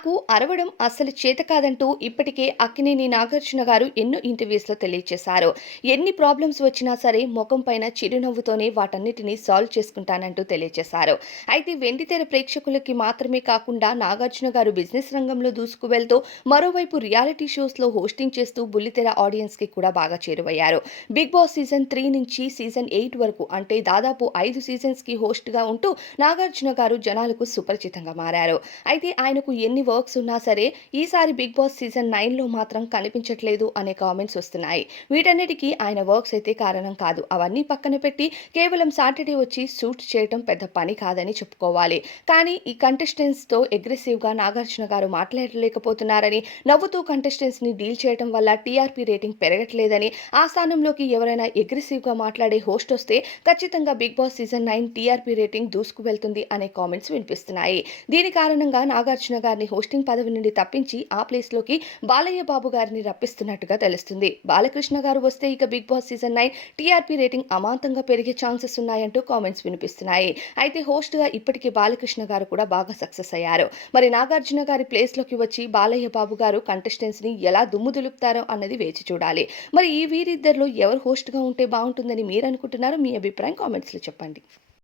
నాకు అరవడం అస్సలు చేత కాదంటూ ఇప్పటికే అక్కినేని నాగార్జున గారు ఎన్నో ఇంటర్వ్యూస్‌లో తెలియజేశారు. ఎన్ని ప్రాబ్లమ్స్ వచ్చినా సరే మొఖం పైన చిరునవ్వుతోనే వాటన్నిటిని సాల్వ్ చేసుకుంటానంటూ తెలియజేశారు. అయితే వెండితెర ప్రేక్షకులకి మాత్రమే కాకుండా నాగార్జున గారు బిజినెస్ రంగంలో దూసుకువెళ్తూ మరోవైపు రియాలిటీ షోస్‌లో హోస్టింగ్ చేస్తూ బుల్లితెర ఆడియన్స్‌కి కూడా బాగా చేరువయ్యారు. 'బిగ్ బాస్' సీజన్ 3 నుంచి సీజన్ 8 వరకు అంటే దాదాపు 5 సీజన్స్‌కి హోస్ట్‌గా ఉంటూ నాగార్జున గారు జనాలకు సుపరిచితంగా మారారు. అయితే ఆయనకు ఎన్ని వర్క్స్ ఉన్నా సరే ఈసారి 'బిగ్ బాస్' సీజన్ 9లో మాత్రం కనిపించట్లేదు అనే కామెంట్స్ వస్తున్నాయి. వీటన్నిటికీ ఆయన వర్క్స్ అయితే కారణం కాదు. అవన్నీ పక్కన పెట్టి కేవలం సాటర్‌డే వచ్చి షూట్ చేయటం పెద్ద పని కాదని చెప్పుకోవాలి. కానీ ఈ కంటెస్టెంట్స్‌తో అగ్రెసివ్‌గా నాగార్జున గారు మాట్లాడలేకపోతున్నారని, నవ్వుతూ కంటెస్టెంట్స్‌ని డీల్ చేయడం వల్ల టీఆర్పీ రేటింగ్ పెరగట్లేదని, ఆ స్థానంలోకి ఎవరైనా అగ్రెసివ్‌గా మాట్లాడే హోస్ట్ వస్తే ఖచ్చితంగా 'Bigg Boss' season 9 TRP rating దూసుకు వెళ్తుంది అనే కామెంట్స్ వినిపిస్తున్నాయి. దీని కారణంగా నాగార్జున గారిని హోస్టింగ్ పదవి నుండి తప్పించి ఆ ప్లేస్‌లోకి బాలయ్య బాబు గారిని రప్పిస్తున్నట్టుగా తెలుస్తుంది. బాలకృష్ణ గారు వస్తే ఇక 'Bigg Boss' season 9 TRP rating అమాంతంగా పెరిగే ఛాన్సెస్ ఉన్నాయంటూ కామెంట్స్ వినిపిస్తున్నాయి. అయితే హోస్ట్‌గా ఇప్పటికే బాలకృష్ణ గారు కూడా బాగా సక్సెస్ అయ్యారు. మరి నాగార్జున గారి ప్లేస్‌లోకి వచ్చి బాలయ్య బాబు గారు కంటెస్టెంట్స్‌ని ఎలా దుమ్ము దులుపుతారో అన్నది వేచి చూడాలి. మరి ఈ వీరిద్దరిలో ఎవరు హోస్ట్‌గా ఉంటే బావుంటుందని మీరనుకుంటున్నారు? మీ అభిప్రాయం కామెంట్స్‌లో చెప్పండి.